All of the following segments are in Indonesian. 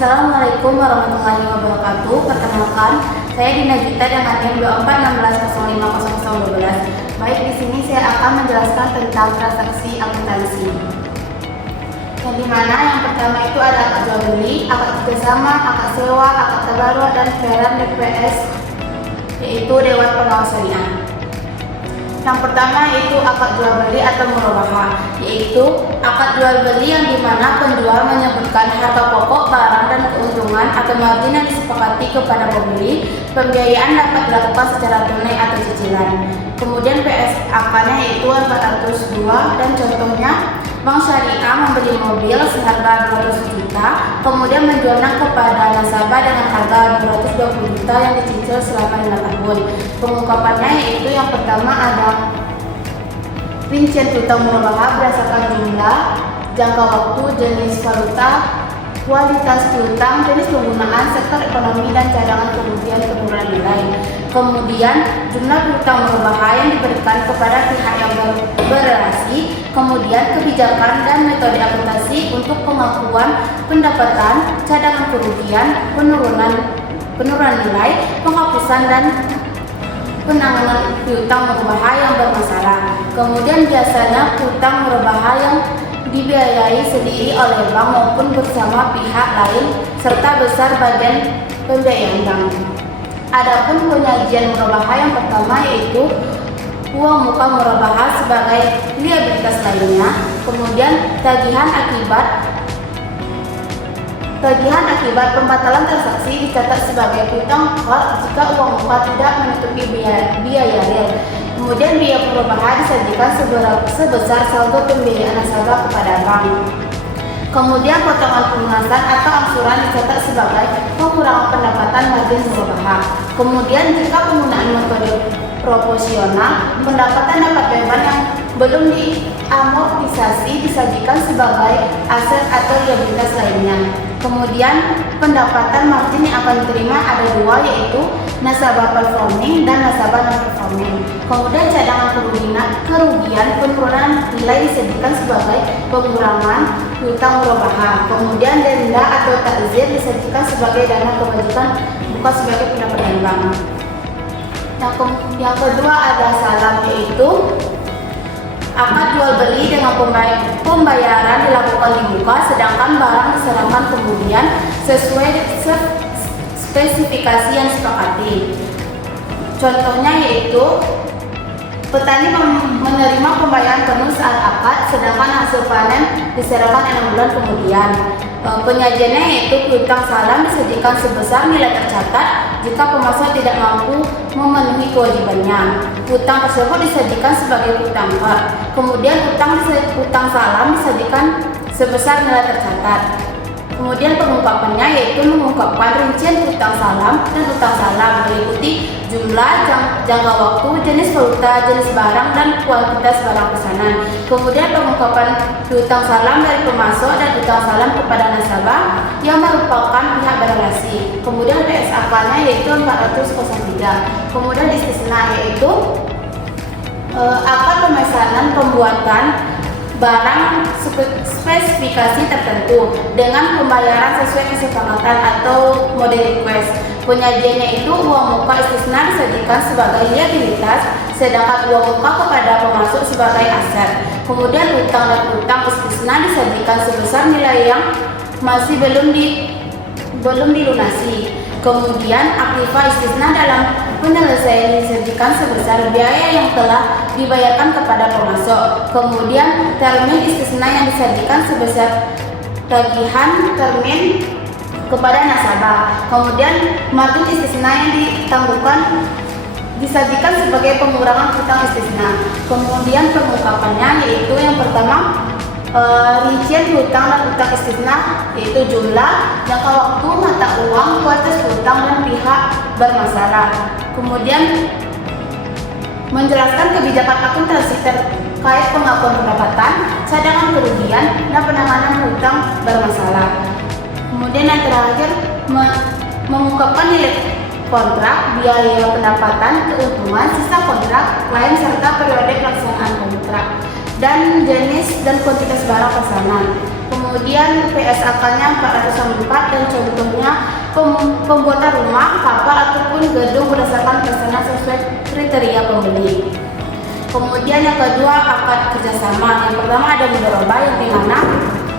Assalamualaikum warahmatullahi wabarakatuh. Perkenalkan, saya Dina Gita dengan NIM 2416050012. Baik, di sini saya akan menjelaskan tentang transaksi akuntansi. Yang dimana yang pertama itu ada akad jual beli, akad kerjasama, akad sewa, akad tabarruk, dan pembayaran DPS, yaitu Dewan Pengawas Syariah. Yang pertama yaitu akad jual beli atau murabahah, yaitu akad jual beli yang dimana penjual menyebutkan harga pokok barang dan keuntungan atau margin yang disepakati kepada pembeli. Pembiayaan dapat dilakukan secara tunai atau cicilan. Kemudian PSAK-nya yaitu 402, dan contohnya Bank Syariah membeli mobil seharga 200 juta, kemudian menjualnya kepada nasabah dengan harga 220 juta yang dicicil selama 5 tahun. Pengungkapannya yaitu yang pertama ada rincian piutang murabahah berdasarkan jumlah, jangka waktu, jenis valuta, kualitas piutang, jenis penggunaan, sektor ekonomi, dan cadangan kerugian penurunan nilai. Kemudian jumlah piutang murabahah yang diberikan kepada pihak yang berrelasi. Kemudian kebijakan dan metode akuntansi untuk pengakuan pendapatan, cadangan kerugian, penurunan nilai, penghapusan, dan penanganan piutang murabahah yang bermasalah. Kemudian biasanya piutang murabahah yang dibiayai sendiri oleh bank maupun bersama pihak lain serta besar bagian pembiayaan bank. Adapun penyajian murabahah yang pertama yaitu uang muka murabahah sebagai liabilitas lainnya. Kemudian tagihan akibat pembatalan transaksi dicatat sebagai piutang jika uang muka tidak menutupi biaya real. Kemudian biaya murabahah disajikan sebesar saldo pembiayaan nasabah kepada bank. Kemudian potongan pelunasan atau angsuran dicatat sebagai pengurangan pendapatan margin murabahah. Kemudian jika penggunaan metode proporsional, pendapatan dapat beban yang belum diamortisasi disajikan sebagai aset atau liabilitas lainnya. Kemudian pendapatan margin yang akan diterima ada dua, yaitu nasabah performing dan nasabah non performing. Kemudian cadangan kerugian penurunan nilai disajikan sebagai pengurangan piutang murabahah. Kemudian denda atau takzir disajikan sebagai dana kewajiban bukan sebagai pendapatan bank. Yang kedua ada salam, yaitu akad jual beli dengan pembayaran dilakukan di muka, sedangkan barang diserahkan kemudian sesuai spesifikasi yang disepakati. Contohnya yaitu petani menerima pembayaran penuh saat akad, sedangkan hasil panen diserahkan 6 bulan kemudian. Penyajiannya yaitu piutang salam disajikan sebesar nilai tercatat jika pemasok tidak mampu memenuhi kewajibannya. Utang tersebut disajikan sebagai utang per. Kemudian utang salam disajikan sebesar nilai tercatat. Kemudian pengungkapannya yaitu mengungkapkan rincian utang salam dan utang salam meliputi jumlah, jangka waktu, jenis valuta, jenis barang, dan kuantitas barang pesanan. Kemudian pengungkapan piutang salam dari pemasok dan utang salam kepada nasabah yang merupakan pihak berrelasi. Kemudian PSAK-nya yaitu 403. Kemudian istisna yaitu akad pemesanan pembuatan barang spesifikasi tertentu dengan pembayaran sesuai kesepakatan atau model request. Penyajiannya itu uang muka istisna disajikan sebagai liabilitas, sedangkan uang muka kepada pemasok sebagai aset. Kemudian utang dan utang istisna disajikan sebesar nilai yang masih belum dilunasi. Kemudian aktiva istisna dalam penyelesaian disajikan sebesar biaya yang telah dibayarkan kepada pemasok. Kemudian termin istisna yang disajikan sebesar tagihan termin kepada nasabah. Kemudian margin istisna yang ditangguhkan disajikan sebagai pengurangan hutang istisna. Kemudian pengungkapannya yaitu yang pertama rincian piutang dan utang istisna yaitu jumlah, jangka waktu, mata uang, kualitas piutang, dan pihak bermasalah. Kemudian menjelaskan kebijakan akuntansi terkait pengakuan pendapatan, cadangan kerugian, dan penanganan piutang bermasalah. Kemudian yang terakhir mengungkapkan nilai kontrak, biaya pendapatan, keuntungan, sisa kontrak, klaim, serta periode pelaksanaan kontrak, dan jenis dan kuantitas barang pesanan. Kemudian PSAK-nya 404 dan contohnya pembuatan rumah, kapal ataupun gedung berdasarkan pesanan sesuai kriteria pembeli. Kemudian yang kedua, akad kerjasama. Yang pertama ada mudharabah, yang dimana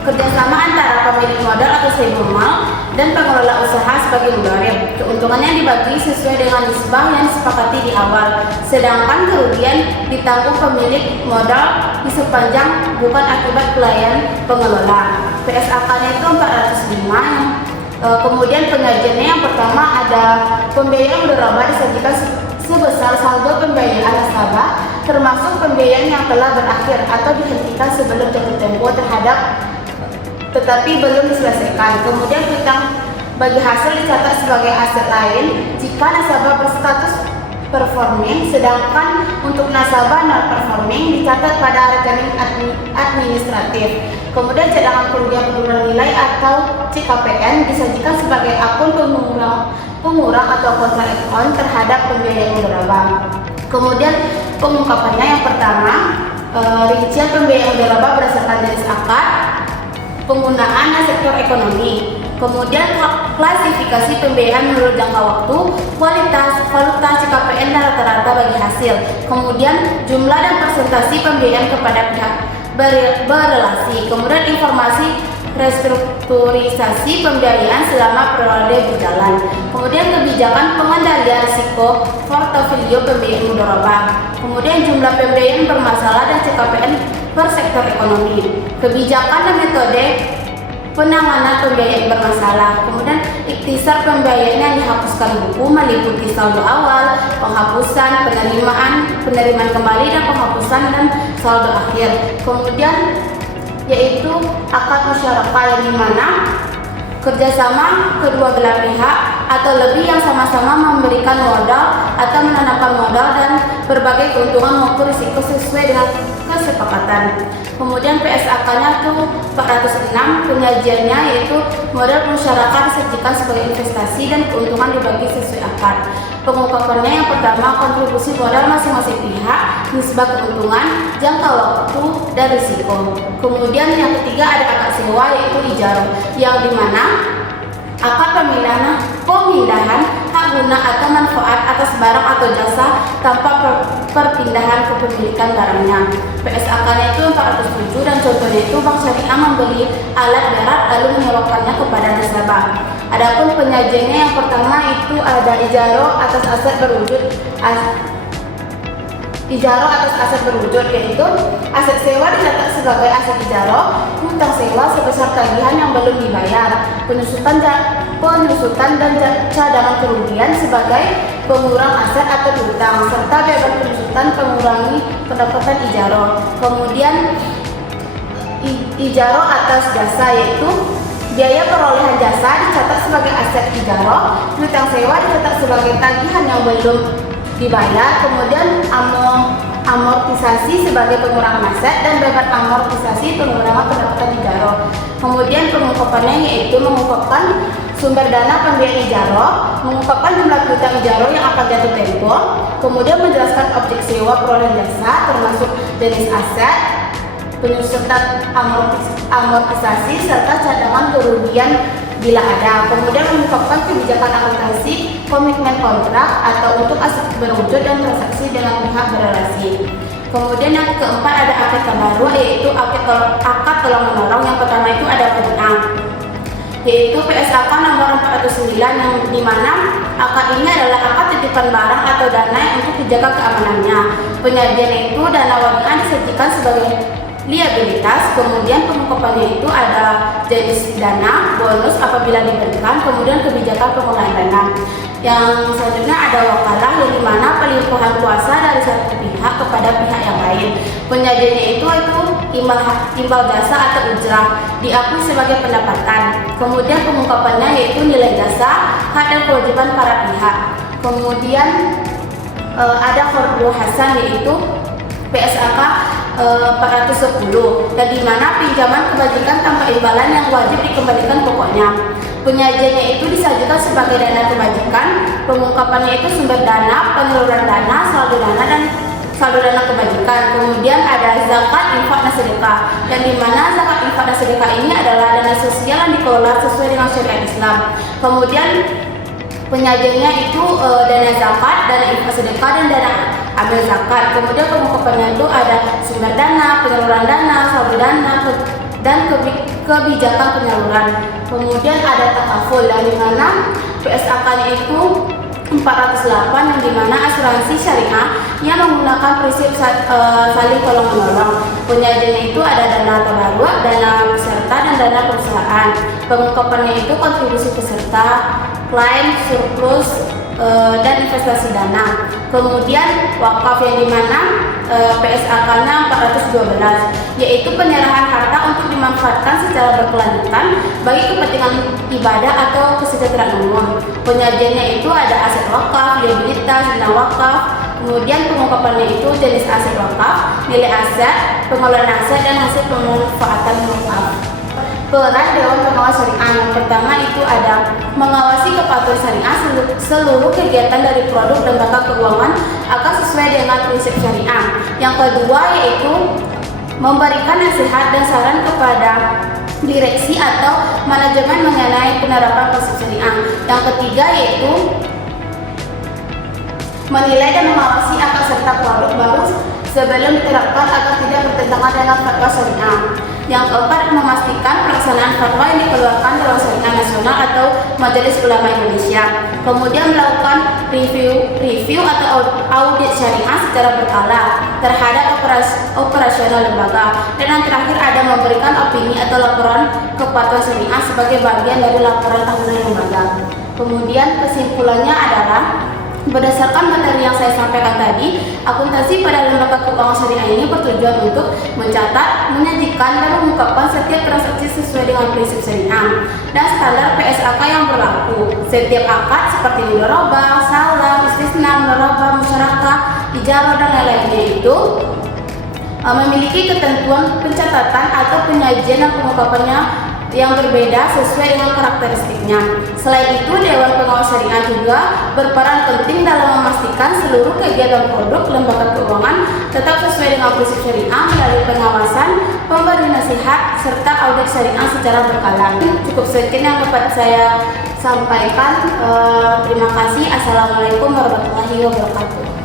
kerjasama antara pemilik modal atau sahibul dan pengelola usaha sebagai mudharib. Keuntungannya dibagi sesuai dengan nisbah yang disepakati di awal, sedangkan kerugian ditanggung pemilik modal di sepanjang bukan akibat pelayan pengelola. PSAK-nya itu 405. Kemudian penyajiannya yang pertama ada pembiayaan mudharabah disajikan sebesar saldo pembiayaan nasabah termasuk pembiayaan yang telah berakhir atau dihentikan sebelum jatuh tempo terhadap tetapi belum diselesaikan. Kemudian piutang bagi hasil dicatat sebagai aset lain jika nasabah berstatus performing, sedangkan untuk nasabah non performing dicatat pada rekening administratif. Kemudian cadangan kerugian penurunan nilai atau CKPN disajikan sebagai akun pengurang atau kontra account terhadap pembiayaan mudharabah. Kemudian pengungkapannya yang pertama, rincian pembiayaan mudharabah berdasarkan jenis akad, penggunaan dan sektor ekonomi. Kemudian klasifikasi pembiayaan menurut jangka waktu, kualitas, valuta, CKPN dan rata-rata bagi hasil. Kemudian jumlah dan persentase pembiayaan kepada pihak berrelasi. Kemudian informasi restrukturisasi pembiayaan selama periode berjalan. Kemudian kebijakan pengendalian risiko portofolio pembiayaan mudharabah. Kemudian jumlah pembiayaan bermasalah dan CKPN per sektor ekonomi. Kebijakan dan metode penanganan pembiayaan bermasalah. Kemudian ikhtisar pembiayaan yang dihapuskan buku meliputi saldo awal, penghapusan, penerimaan kembali dan penghapusan dan saldo akhir. Kemudian yaitu akad musyarakah yang dimana kerjasama kedua belah pihak atau lebih yang sama-sama memberikan modal atau menanamkan modal dan berbagai keuntungan maupun risiko sesuai dengan kesepakatan. Kemudian PSAK-nya itu 406, penyajiannya yaitu modal musyarakah disajikan sebagai investasi dan keuntungan dibagi sesuai akad. Pengungkapannya yang pertama, kontribusi modal masing-masing pihak, nisbah keuntungan, jangka waktu, dan risiko. Kemudian yang ketiga ada akad sewa yaitu ijarah, yang dimana akad pemindahan hak guna atau manfaat atas barang atau jasa tanpa perpindahan kepemilikan barangnya. PSAK-nya itu 407 dan contohnya itu bank syariah membeli alat berat lalu menyewakannya kepada nasabah. Adapun penyajiannya yang pertama itu ada ijarah atas aset berwujud yaitu aset sewa dicatat sebagai aset ijarah, hutang sewa sebesar tagihan yang belum dibayar, penyusutan dan cadangan kerugian sebagai pengurang aset atau hutang, serta beban penyusutan pengurangi pendapatan ijarah. Kemudian ijarah atas jasa yaitu biaya perolehan jasa dicatat sebagai aset ijarah, hutang sewa dicatat sebagai tagihan yang belum dibayar, kemudian amortisasi sebagai pengurangan aset dan beban amortisasi pengurangan pendapatan ijarah. Kemudian pengungkapannya yaitu mengungkapkan sumber dana pembiayaan ijarah, mengungkapkan jumlah piutang ijarah yang akan jatuh tempo, kemudian menjelaskan objek sewa perolehan jasa termasuk jenis aset, penyusutan amortisasi serta cadangan kerugian bila ada. Kemudian mengungkapkan kebijakan akuntansi, komitmen kontrak atau untuk aset berwujud dan transaksi dengan pihak berrelasi. Kemudian yang keempat ada akad tabarruk yaitu akad tolong menolong. Yang pertama itu ada hutang yaitu PSAK nomor 409 yang dimana akad ini adalah akad titipan barang atau dana yang untuk dijaga keamanannya. Penyajian itu dana wadiah disajikan sebagai liabilitas. Kemudian pengungkapannya itu ada jenis dana, bonus apabila diberikan, kemudian kebijakan penggunaan dana. Yang selanjutnya ada wakalah yang dimana pelimpahan kuasa dari satu pihak kepada pihak yang lain. Penyajiannya itu imbal jasa atau ujrah diakui sebagai pendapatan. Kemudian pengungkapannya yaitu nilai jasa, hak dan kewajiban para pihak. Kemudian ada fardhu hasan yaitu PSAK 410 dan dimana pinjaman kebajikan tanpa imbalan yang wajib dikembalikan pokoknya. Penyajiannya itu disajikan sebagai dana kebajikan, pengungkapannya itu sumber dana, penyaluran dana, saldo dana dan saldo dana kebajikan. Kemudian ada zakat, infak, dan sedekah, yang dimana zakat, infak, dan sedekah ini adalah dana sosial yang dikelola sesuai dengan syariat Islam. Kemudian penyajiannya itu dana zakat, dana infak sedekah, dan dana amil zakat. Kemudian pengungkapannya itu ada sumber dana, penyaluran dana, saldo dana, dan kebijakan penyaluran. Kemudian ada takaful, yang dimana PSAK-nya itu 408, yang dimana asuransi syariah yang menggunakan prinsip saling tolong menolong. Penyajiannya itu ada dana tabarruk, dana peserta, dan dana perusahaan. Pengungkapannya itu kontribusi peserta, klaim, surplus, dan investasi dana. Kemudian wakaf, yang dimana PSAK-nya 412, yaitu penyerahan harta untuk dimanfaatkan secara berkelanjutan bagi kepentingan ibadah atau kesejahteraan umum. Penyajiannya itu ada aset wakaf, liabilitas, dana wakaf. Kemudian pengungkapannya itu jenis aset wakaf, nilai aset, pengelolaan aset, dan hasil pemanfaatan wakaf. Peran Dewan Pengawas Syariah yang pertama itu ada mengawasi kepatuhan syariah seluruh kegiatan dari produk lembaga keuangan agar sesuai dengan prinsip syariah. Yang kedua yaitu memberikan nasihat dan saran kepada direksi atau manajemen mengenai penerapan prinsip syariah. Yang ketiga yaitu menilai dan mengawasi akal serta produk baru sebelum diterapkan agar tidak bertentangan dengan fatwa syariah. Yang keempat, memastikan pelaksanaan fatwa yang dikeluarkan Dewan Syariah Nasional atau Majelis Ulama Indonesia. Kemudian melakukan review atau audit syariah secara berkala terhadap operasional lembaga. Dan yang terakhir ada memberikan opini atau laporan kepatuhan syariah sebagai bagian dari laporan tahunan lembaga. Kemudian kesimpulannya adalah berdasarkan materi yang saya sampaikan tadi, akuntansi pada lembaga keuangan syariah ini bertujuan untuk mencatat, menyajikan, dan mengungkapkan setiap transaksi sesuai dengan prinsip syariah dan standar PSAK yang berlaku. Setiap akad seperti mudharabah, salam, istisna, mudharabah, musyarakah, ijarah, dan lain-lainnya itu memiliki ketentuan pencatatan atau penyajian dan pengungkapannya yang berbeda sesuai dengan karakteristiknya. Selain itu, Dewan Pengawas Syariah juga berperan penting dalam memastikan seluruh kegiatan produk lembaga keuangan tetap sesuai dengan prinsip syariah melalui pengawasan, pemberi nasihat, serta audit syariah secara berkala. Cukup sekian yang dapat saya sampaikan. Terima kasih. Assalamualaikum warahmatullahi wabarakatuh.